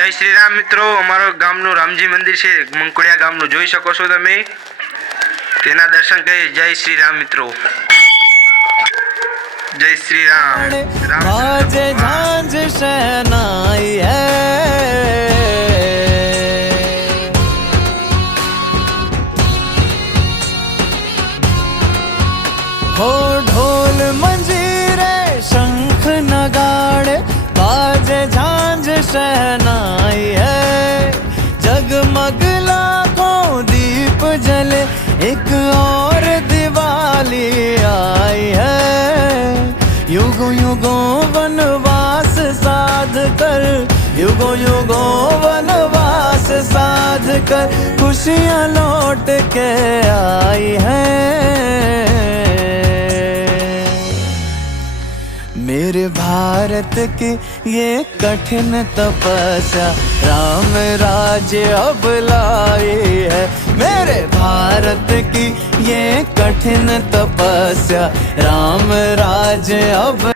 જય શ્રી રામ મિત્રો, અમારો ગામનું રામજી મંદિર છે, મંકોડિયા ગામનું જોઈ શકો છો તમે. તેના દર્શન કરી જય શ્રી રામ મિત્રો. જય શ્રી રામ રાજે ઝાંઝ સેનાઈ હે? ઢોલ जगमग लाखों दीप जले, एक और दिवाली आई है। युगो युगो वनवास साध कर युगो युगो वनवास साध कर, खुशियाँ लौट के आई मेरे भारत की ये कठिन तपस्या, राम राज्य अब लाए है। मेरे भारत की ये कठिन तपस्या, राम राज्य अब